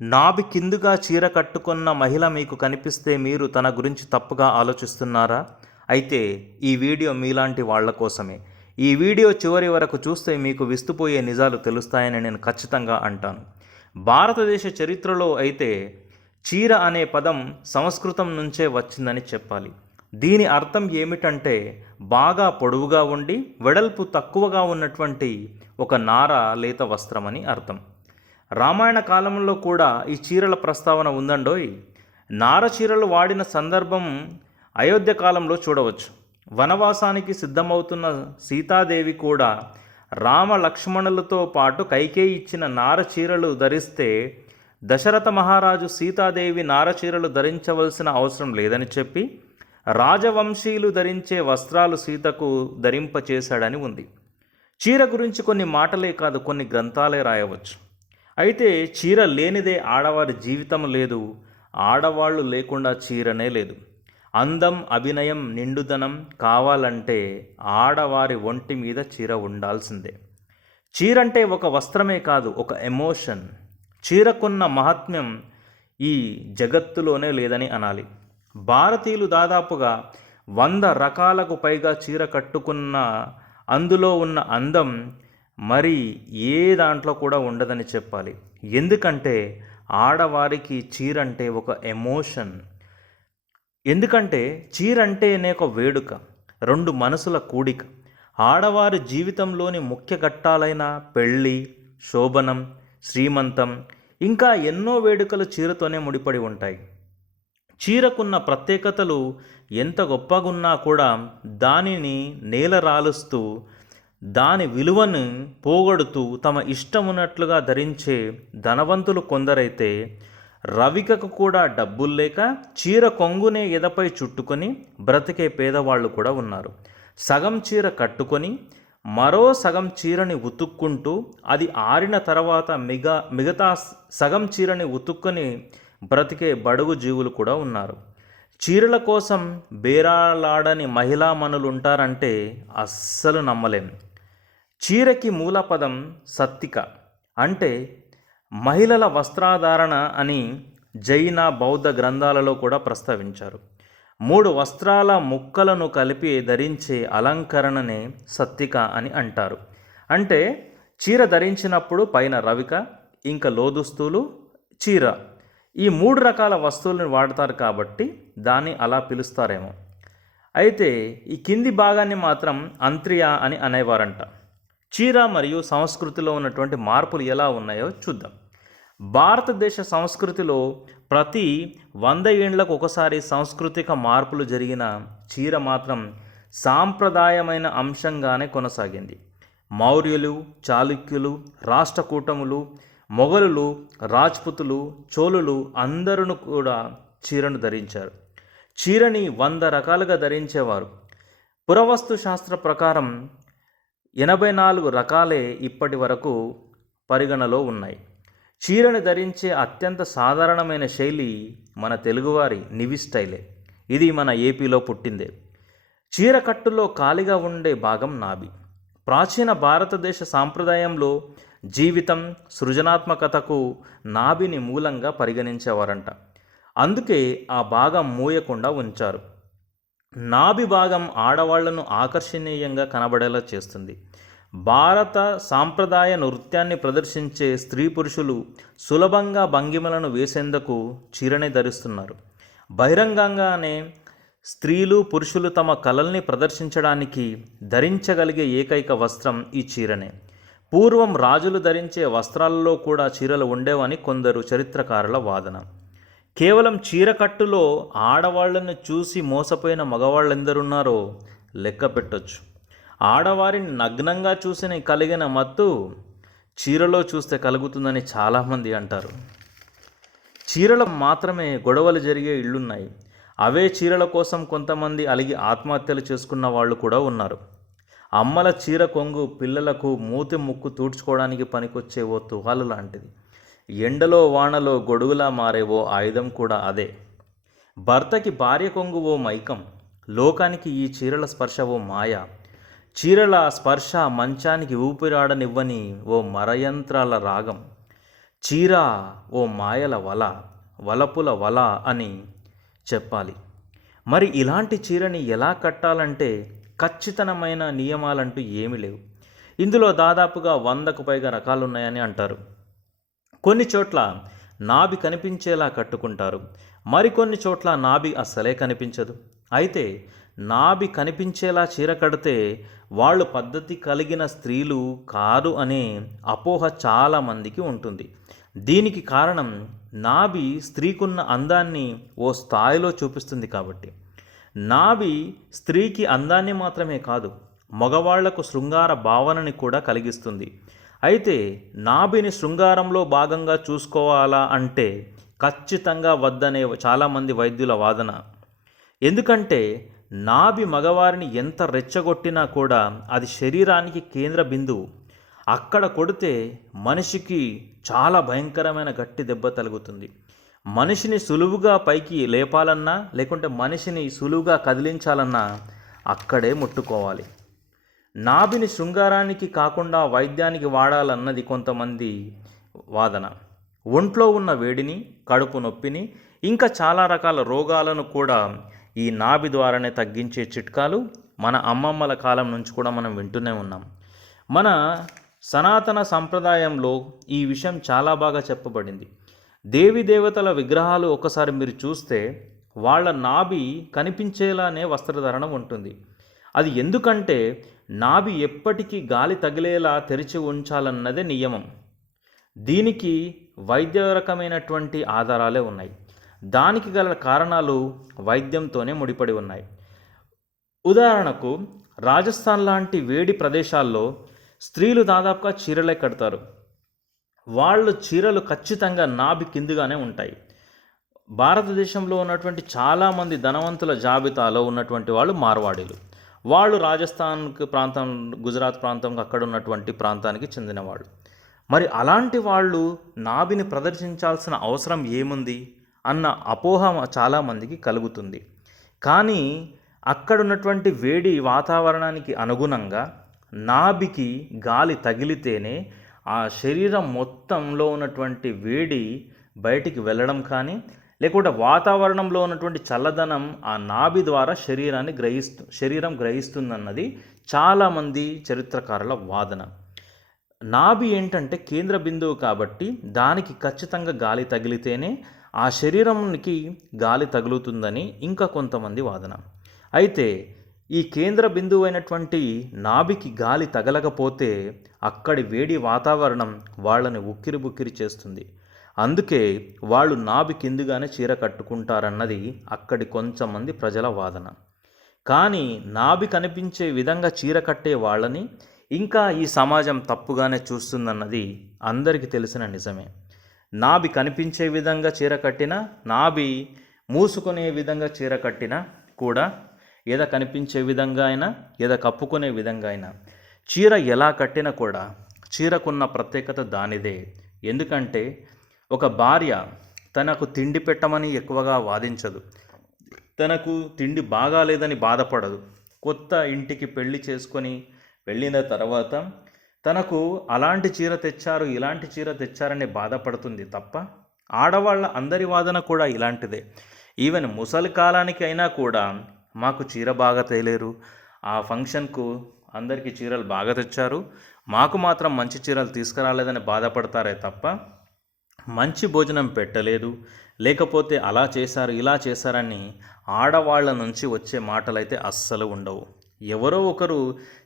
నాభి కిందుగా చీర కట్టుకున్న మహిళ మీకు కనిపిస్తే మీరు తన గురించి తప్పుగా ఆలోచిస్తున్నారా? అయితే ఈ వీడియో మీలాంటి వాళ్ళ కోసమే. ఈ వీడియో చివరి వరకు చూస్తే మీకు విస్తుపోయే నిజాలు తెలుస్తాయని నేను ఖచ్చితంగా అంటాను. భారతదేశ చరిత్రలో అయితే చీర అనే పదం సంస్కృతం నుంచే వచ్చిందని చెప్పాలి. దీని అర్థం ఏమిటంటే బాగా పొడవుగా ఉండి వెడల్పు తక్కువగా ఉన్నటువంటి ఒక నార లేత వస్త్రమని అర్థం. రామాయణ కాలంలో కూడా ఈ చీరల ప్రస్తావన ఉందండోయ్. నార చీరలు వాడిన సందర్భం అయోధ్య కాలంలో చూడవచ్చు. వనవాసానికి సిద్ధమవుతున్న సీతాదేవి కూడా రామ లక్ష్మణులతో పాటు కైకేయి ఇచ్చిన నార చీరలు ధరిస్తే దశరథ మహారాజు సీతాదేవి నార చీరలు ధరించవలసిన అవసరం లేదని చెప్పి రాజవంశీయులు ధరించే వస్త్రాలు సీతకు ధరింపచేశాడని ఉంది. చీర గురించి కొన్ని మాటలే కాదు, కొన్ని గ్రంథాలే రాయవచ్చు. అయితే చీర లేనిదే ఆడవారి జీవితం లేదు, ఆడవాళ్ళు లేకుండా చీరనే లేదు. అందం, అభినయం, నిండుదనం కావాలంటే ఆడవారి ఒంటి మీద చీర ఉండాల్సిందే. చీరంటే ఒక వస్త్రమే కాదు, ఒక ఎమోషన్. చీరకున్న మహాత్మ్యం ఈ జగత్తులోనే లేదని అనాలి. భారతీయులు దాదాపుగా 100 రకాలకు పైగా చీర కట్టుకున్న అందులో ఉన్న అందం మరి ఏ దాంట్లో కూడా ఉండదని చెప్పాలి. ఎందుకంటే ఆడవారికి చీరంటే ఒక ఎమోషన్. ఎందుకంటే చీరంటేనే ఒక వేడుక, 2 మనసుల కూడిక. ఆడవారి జీవితంలోని ముఖ్య ఘట్టాలైన పెళ్ళి, శోభనం, శ్రీమంతం ఇంకా ఎన్నో వేడుకలు చీరతోనే ముడిపడి ఉంటాయి. చీరకున్న ప్రత్యేకతలు ఎంత గొప్పగున్నా కూడా దానిని నేలరాలుస్తూ దాని విలువను పోగొడుతూ తమ ఇష్టమున్నట్లుగా ధరించే ధనవంతులు కొందరైతే రవికకు కూడా డబ్బులు లేక చీర కొంగునే ఎదపై చుట్టుకొని బ్రతికే పేదవాళ్ళు కూడా ఉన్నారు. సగం చీర కట్టుకొని మరో సగం చీరని ఉతుక్కుంటూ అది ఆరిన తర్వాత మిగతా సగం చీరని ఉతుక్కొని బ్రతికే బడుగు జీవులు కూడా ఉన్నారు. చీరల కోసం బేరాలాడని మహిళామణులు ఉంటారంటే అస్సలు నమ్మలేం. చీరకి మూలపదం సత్తిక, అంటే మహిళల వస్త్రాధారణ అని జైన, బౌద్ధ గ్రంథాలలో కూడా ప్రస్తావించారు. 3 వస్త్రాల ముక్కలను కలిపి ధరించే అలంకరణనే సత్తిక అని అంటారు. అంటే చీర ధరించినప్పుడు పైన రవిక, ఇంకా లోదుస్తులు, చీర, ఈ 3 రకాల వస్తువులను వాడతారు కాబట్టి దాన్ని అలా పిలుస్తారేమో. అయితే ఈ కింది భాగాన్ని మాత్రం అంత్రియ అని అనేవారంట. చీర మరియు సంస్కృతిలో ఉన్నటువంటి మార్పులు ఎలా ఉన్నాయో చూద్దాం. భారతదేశ సంస్కృతిలో ప్రతి 100 ఏండ్లకు ఒకసారి సాంస్కృతిక మార్పులు జరిగిన చీర మాత్రం సాంప్రదాయమైన అంశంగానే కొనసాగింది. మౌర్యులు, చాళుక్యులు, రాష్ట్రకూటములు, మొఘలులు, రాజ్పుతులు, చోళులు అందరూ కూడా చీరను ధరించారు. చీరని 100 రకాలుగా ధరించేవారు. పురావస్తు శాస్త్ర ప్రకారం 84 రకాలే ఇప్పటి వరకు పరిగణలో ఉన్నాయి. చీరను ధరించే అత్యంత సాధారణమైన శైలి మన తెలుగువారి నివి స్టైలే. ఇది మన ఏపీలో పుట్టిందే. చీర కట్టులో ఖాళీగా ఉండే భాగం నాభి. ప్రాచీన భారతదేశ సాంప్రదాయంలో జీవితం, సృజనాత్మకతకు నాభిని మూలంగా పరిగణించేవారంట. అందుకే ఆ భాగం మూయకుండా ఉంచారు. నాభి భాగం ఆడవాళ్లను ఆకర్షణీయంగా కనబడేలా చేస్తుంది. భారత సాంప్రదాయ నృత్యాన్ని ప్రదర్శించే స్త్రీ పురుషులు సులభంగా భంగిమలను వేసేందుకు చీరనే ధరిస్తున్నారు. బహిరంగంగానే స్త్రీలు, పురుషులు తమ కళల్ని ప్రదర్శించడానికి ధరించగలిగే ఏకైక వస్త్రం ఈ చీరనే. పూర్వం రాజులు ధరించే వస్త్రాలలో కూడా చీరలు ఉండేవని కొందరు చరిత్రకారుల వాదన. కేవలం చీరకట్టులో ఆడవాళ్లను చూసి మోసపోయిన మగవాళ్ళెందరున్నారో లెక్క పెట్టొచ్చు. ఆడవారిని నగ్నంగా చూసిన కలిగిన మత్తు చీరలో చూస్తే కలుగుతుందని చాలామంది అంటారు. చీరలు మాత్రమే గొడవలు జరిగే ఇళ్ళున్నాయి. అవే చీరల కోసం కొంతమంది అలిగి ఆత్మహత్యలు చేసుకున్న వాళ్ళు కూడా ఉన్నారు. అమ్మల చీర కొంగు పిల్లలకు మూతి ముక్కు తూడ్చుకోవడానికి పనికొచ్చే ఓ తువాలు లాంటిది. ఎండలో వానలో గొడుగులా మారే ఓ ఆయుధం కూడా అదే. భర్తకి భార్య కొంగు ఓ మైకం, లోకానికి ఈ చీరల స్పర్శ ఓ మాయ. చీరల స్పర్శ మంచానికి ఊపిరాడనివ్వని ఓ మరయంత్రాల రాగం. చీర ఓ మాయల వల, వలపుల వల అని చెప్పాలి. మరి ఇలాంటి చీరని ఎలా కట్టాలంటే ఖచ్చితమైన నియమాలంటూ ఏమీ లేవు. ఇందులో దాదాపుగా 100కు పైగా రకాలున్నాయని అంటారు. కొన్ని చోట్ల నాభి కనిపించేలా కట్టుకుంటారు, మరికొన్ని చోట్ల నాభి అస్సలే కనిపించదు. అయితే నాభి కనిపించేలా చీర కడితే వాళ్ళు పద్ధతి కలిగిన స్త్రీలు కారు అనే అపోహ చాలామందికి ఉంటుంది. దీనికి కారణం నాభి స్త్రీకున్న అందాన్ని ఓ స్థాయిలో చూపిస్తుంది కాబట్టి. నాభి స్త్రీకి అందాన్ని మాత్రమే కాదు, మగవాళ్లకు శృంగార భావనని కూడా కలిగిస్తుంది. అయితే నాభిని శృంగారంలో భాగంగా చూసుకోవాలా అంటే ఖచ్చితంగా వద్దనే చాలామంది వైద్యుల వాదన. ఎందుకంటే నాభి మగవారిని ఎంత రెచ్చగొట్టినా కూడా అది శరీరానికి కేంద్ర బిందువు. అక్కడ కొడితే మనిషికి చాలా భయంకరమైన గట్టి దెబ్బ తగులుతుంది. మనిషిని సులువుగా పైకి లేపాలన్నా లేకుంటే మనిషిని సులువుగా కదిలించాలన్నా అక్కడే ముట్టుకోవాలి. నాభిని శృంగారానికి కాకుండా వైద్యానికి వాడాలన్నది కొంతమంది వాదన. ఒంట్లో ఉన్న వేడిని, కడుపు నొప్పిని, ఇంకా చాలా రకాల రోగాలను కూడా ఈ నాభి ద్వారానే తగ్గించే చిట్కాలు మన అమ్మమ్మల కాలం నుంచి కూడా మనం వింటూనే ఉన్నాం. మన సనాతన సంప్రదాయంలో ఈ విషయం చాలా బాగా చెప్పబడింది. దేవి దేవతల విగ్రహాలు ఒకసారి మీరు చూస్తే వాళ్ళ నాభి కనిపించేలానే వస్త్రధారణ ఉంటుంది. అది ఎందుకంటే నాభి ఎప్పటికీ గాలి తగిలేలా తెరిచి ఉంచాలన్నదే నియమం. దీనికి వైద్యరకమైనటువంటి ఆధారాలే ఉన్నాయి. దానికి గల కారణాలు వైద్యంతోనే ముడిపడి ఉన్నాయి. ఉదాహరణకు రాజస్థాన్ లాంటి వేడి ప్రదేశాల్లో స్త్రీలు దాదాపుగా చీరలే కడతారు. వాళ్ళు చీరలు ఖచ్చితంగా నాభి కిందుగానే ఉంటాయి. భారతదేశంలో ఉన్నటువంటి చాలామంది ధనవంతుల జాబితాలో ఉన్నటువంటి వాళ్ళు మార్వాడీలు. వాళ్ళు రాజస్థాన్ ప్రాంతం, గుజరాత్ ప్రాంతం, అక్కడ ఉన్నటువంటి ప్రాంతానికి చెందినవాళ్ళు. మరి అలాంటి వాళ్ళు నాభిని ప్రదర్శించాల్సిన అవసరం ఏముంది అన్న అపోహ చాలామందికి కలుగుతుంది. కానీ అక్కడ ఉన్నటువంటి వేడి వాతావరణానికి అనుగుణంగా నాభికి గాలి తగిలితేనే ఆ శరీరం మొత్తంలో ఉన్నటువంటి వేడి బయటికి వెళ్ళడం కానీ, లేకుంటే వాతావరణంలో ఉన్నటువంటి చల్లదనం ఆ నాభి ద్వారా శరీరం గ్రహిస్తుందన్నది చాలామంది చరిత్రకారుల వాదన. నాభి ఏంటంటే కేంద్ర బిందువు కాబట్టి దానికి ఖచ్చితంగా గాలి తగిలితేనే ఆ శరీరానికి గాలి తగులుతుందని ఇంకా కొంతమంది వాదన. అయితే ఈ కేంద్ర బిందువు అయినటువంటి నాభికి గాలి తగలకపోతే అక్కడి వేడి వాతావరణం వాళ్ళని ఉక్కిరిబుక్కిరి చేస్తుంది. అందుకే వాళ్ళు నాభి కిందుగానే చీర కట్టుకుంటారన్నది అక్కడి కొంతమంది ప్రజల వాదన. కానీ నాభి కనిపించే విధంగా చీర కట్టే వాళ్ళని ఇంకా ఈ సమాజం తప్పుగానే చూస్తుందన్నది అందరికీ తెలిసిన నిజమే. నాభి కనిపించే విధంగా చీర కట్టినా, నాభి మూసుకునే విధంగా చీర కట్టినా కూడా, ఏదో కనిపించే విధంగా అయినా, ఏదో కప్పుకునే విధంగా అయినా, చీర ఎలా కట్టినా కూడా చీరకున్న ప్రత్యేకత దానిదే. ఎందుకంటే ఒక భార్య తనకు తిండి పెట్టమని ఎక్కువగా వాదించదు, తనకు తిండి బాగాలేదని బాధపడదు. కొత్త ఇంటికి పెళ్లి చేసుకొని వెళ్ళిన తర్వాత తనకు అలాంటి చీర తెచ్చారు, ఇలాంటి చీర తెచ్చారని బాధపడుతుంది తప్ప, ఆడవాళ్ళ అందరి వాదన కూడా ఇలాంటిదే. ఈవెన్ ముసలి కాలానికి అయినా కూడా మాకు చీర బాగా తేలేరు, ఆ ఫంక్షన్కు అందరికీ చీరలు బాగా తెచ్చారు, మాకు మాత్రం మంచి చీరలు తీసుకురాలేదని బాధపడతారే తప్ప, మంచి భోజనం పెట్టలేదు, లేకపోతే అలా చేశారు ఇలా చేశారని ఆడవాళ్ళ నుంచి వచ్చే మాటలైతే అస్సలు ఉండవు. ఎవరో ఒకరు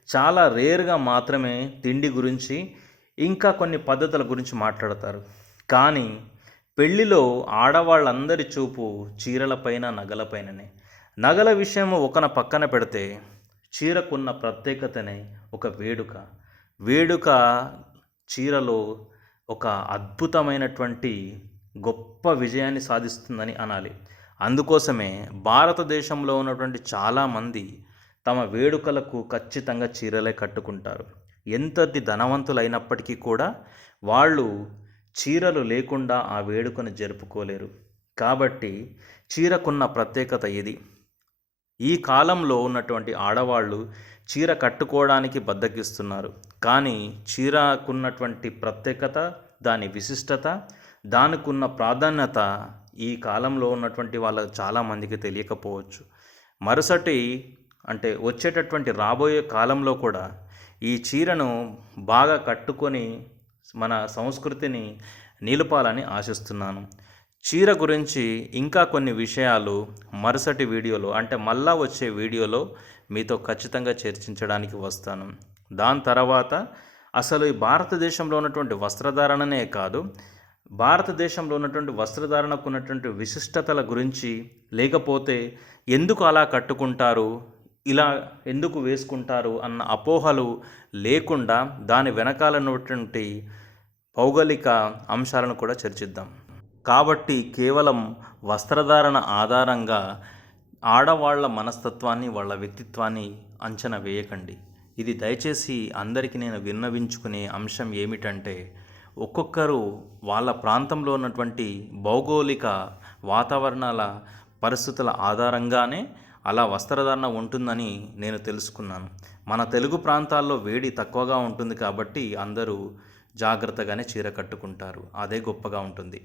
చాలా రేర్గా మాత్రమే తిండి గురించి ఇంకా కొన్ని పద్ధతుల గురించి మాట్లాడతారు. కానీ పెళ్ళిలో ఆడవాళ్ళందరి చూపు చీరలపైన, నగలపైననే. నగల విషయం ఒకన పక్కన పెడితే చీరకున్న ప్రత్యేకతనే ఒక వేడుక చీరలో ఒక అద్భుతమైనటువంటి గొప్ప విజయాన్ని సాధిస్తుందని అనాలి. అందుకోసమే భారతదేశంలో ఉన్నటువంటి చాలామంది తమ వేడుకలకు ఖచ్చితంగా చీరలే కట్టుకుంటారు. ఎంతటి ధనవంతులైనప్పటికీ కూడా వాళ్ళు చీరలు లేకుండా ఆ వేడుకను జరుపుకోలేరు. కాబట్టి చీరకున్న ప్రత్యేకత ఇది. ఈ కాలంలో ఉన్నటువంటి ఆడవాళ్ళు చీర కట్టుకోవడానికి బద్దకిస్తున్నారు. కానీ చీరకున్నటువంటి ప్రత్యేకత దాని విశిష్టత, దానికున్న ప్రాధాన్యత ఈ కాలంలో ఉన్నటువంటి వాళ్ళ చాలామందికి తెలియకపోవచ్చు. మరుసటి అంటే వచ్చేటటువంటి రాబోయే కాలంలో కూడా ఈ చీరను బాగా కట్టుకొని మన సంస్కృతిని నిలుపాలని ఆశిస్తున్నాను. చీర గురించి ఇంకా కొన్ని విషయాలు మరుసటి వీడియోలో అంటే మళ్ళా వచ్చే వీడియోలో మీతో ఖచ్చితంగా చర్చించడానికి వస్తాను. దాని తర్వాత అసలు ఈ భారతదేశంలో ఉన్నటువంటి వస్త్రధారణనే కాదు, భారతదేశంలో ఉన్నటువంటి వస్త్రధారణకు ఉన్నటువంటి విశిష్టతల గురించి, లేకపోతే ఎందుకు అలా కట్టుకుంటారు, ఇలా ఎందుకు వేసుకుంటారు అన్న అపోహలు లేకుండా దాని వెనకాల ఉన్నటువంటి భౌగోళిక అంశాలను కూడా చర్చిద్దాం. కాబట్టి కేవలం వస్త్రధారణ ఆధారంగా ఆడవాళ్ల మనస్తత్వాన్ని, వాళ్ళ వ్యక్తిత్వాన్ని అంచనా వేయకండి. ఇది దయచేసి అందరికీ నేను విన్నవించుకునే అంశం ఏమిటంటే, ఒక్కొక్కరు వాళ్ళ ప్రాంతంలో ఉన్నటువంటి భౌగోళిక వాతావరణాల పరిస్థితుల ఆధారంగానే అలా వస్త్రధారణ ఉంటుందని నేను తెలుసుకున్నాను. మన తెలుగు ప్రాంతాల్లో వేడి తక్కువగా ఉంటుంది కాబట్టి అందరూ జాగ్రత్తగానే చీర కట్టుకుంటారు. అదే గొప్పగా ఉంటుంది.